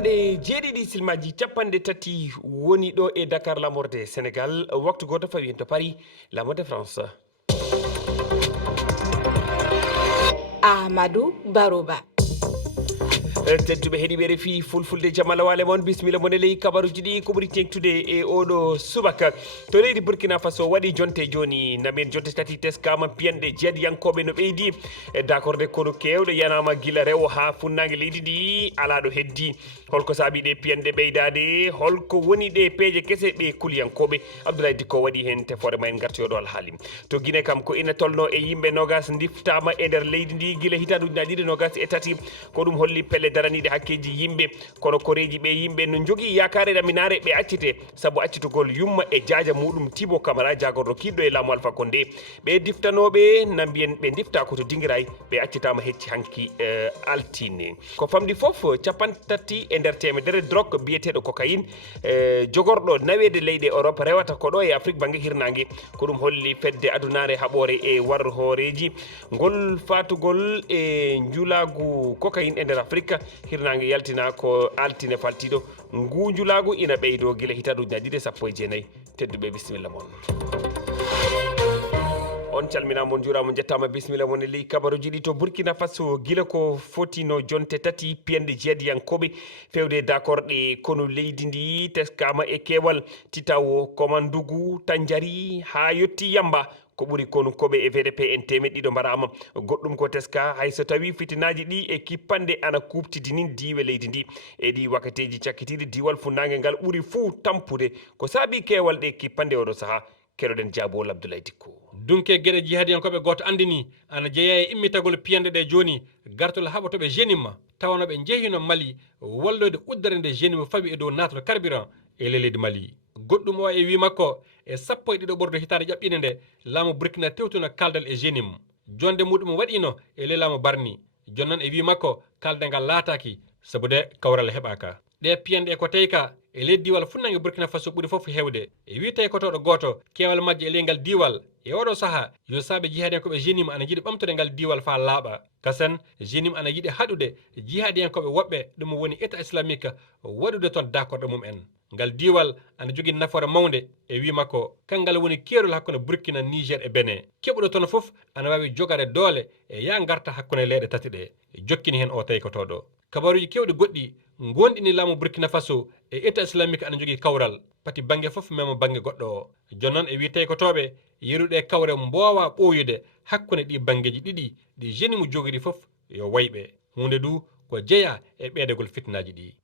balɗe jeeɗiɗi silmaji capanɗe tati woni ɗo e Dakar lamorde Sénégal waktu goto fawi en to Paris lamorde France. Amadou Baroba. tedduɓe heeɗiɓe refi fulfulde jamala wale moon bisimilla moon e ley kabaruji ɗi ko ɓuuri tengtude e oɗo subaka to leydi Burkina Faso waɗi jonte joni namen jonte tati teskama piyanɗe jeeɗiyankoɓe no ɓeydi e dakorde kono kewɗo yanama guila rewo ha funnague leydi ndi ala ɗo heddi holko saabi ɗe piyanɗe ɓeydade holko woni ɗe peeje kese ɓe kuliyankoɓe Abdoulaye Dicko waɗi hen tefore ma en gartoyoɗo alhaali to Guinée kam ko ina tolno e yimɓe nogas diftama e nder leydi ndi guila hitaɗuji ɗiɗi nogas e tati ko ɗum holli pelle daraniɗe hakkeji yimɓe kono koreji ɓe yimɓe no jogui yakare ɗaminare ɓe accite saabu accitugol yumma e jaaja muɗum Thibo Camara jagorɗo kiɗɗo e laamu Alpha Condé ɓe diftanoɓe na mbiyen ɓe difta koto dinguiray ɓe accitama hecci hanki altine ko famɗi foof capantati e nder temedere drogue biyeteɗo cocaïne jogorɗo nawede leyɗe Europe rewata ko ɗo e Afrique banggue hirnague ko ɗum holli fedde adunare haɓore e war horeji ngol fatugol e juulagu cocaïne e nder Afrique hirnague yaltina ko altine faltiɗo ngu juulagu ina ɓeydo guila hitaɗuji ɗiɗi sappo e jeenayyi tedduɓe bisimilla moon on calminama on juurama jettama bisimilla moon e ley kabaruji ɗi to Burkina Faso guila ko fotino jonte tati piyanɗe jeeɗiyankoɓe fewde d'accord ɗe kono leydi ndi teskama e keewal Titawo Komandugu Tandiari ha yetti Yamba ko ɓuuri kono koɓe e VDP en temeɗɗe ɗiɗo mbaɗama goɗɗum ko teska hayso tawi fitinaji ɗi e kippanɗe ana kuptidi nin diwe leydi ndi e ɗi wakateji cakkitiɗi diwal funnague ngal ɓuuri fuu tampude ko saabi keewal ɗe kippanɗe oɗo saaha keɗoɗen jaabowol Abdoulaye Dicko dunke gueɗe jihadiyankoɓe goto andini ana jeeya e immitagol piyanɗe ɗe joni gartol haɓatoɓe génima tawanoɓe jeehino Mali wallode uddere nde génima fawi e dow natto carburant e leydi Mali goɗɗum o e wi makko e sappo e ɗiɗo ɓordo hitande ƴaɓɓinde nde laamu Burkina tewtuno kaldal e génim jonde muɗum waɗino e ley laamu Barni jonnon e wi makko kalde ngal laataki saabu de kawral heɓaka ɗe piyanɗe ko teyka e ley diwal funnague Burkina Faso ɓuuri foof hewde e wi tawi kotoɗo goto keewal majje e ley ngal diwal e oɗo saaha yo saabe jihadiyankoɓe génima ana jiiɗi ɓamtude ngal diwal fa laaɓa kasen génim ana yiiɗi haɗude jihadiyankoɓe woɓɓe ɗum woni état islamique waɗude toon d'accord mum en ngal diwal ana jogui nafoore mawde e wi makko kangal woni keerol hakkude Burkina Niger e Benin keɓuɗo toon foof ana wawi jogade doole e ya garta hakkude leyɗe tati ɗe jokkini hen o tawi kotoɗo kabaruji kewɗi goɗɗi gonɗini laamu Burkina Faso e état islamique ana jogui kawral pati banggue foof memo banggue goɗɗo o jonnon e wi tawi kotoɓe yeruɗe kawre mbowa ɓooyude hakkude ɗi banggueji ɗiɗi ɗi génimu jogori foof yo wayɓe hunde du ko jeeya e ɓeydagol fitnaji ɗi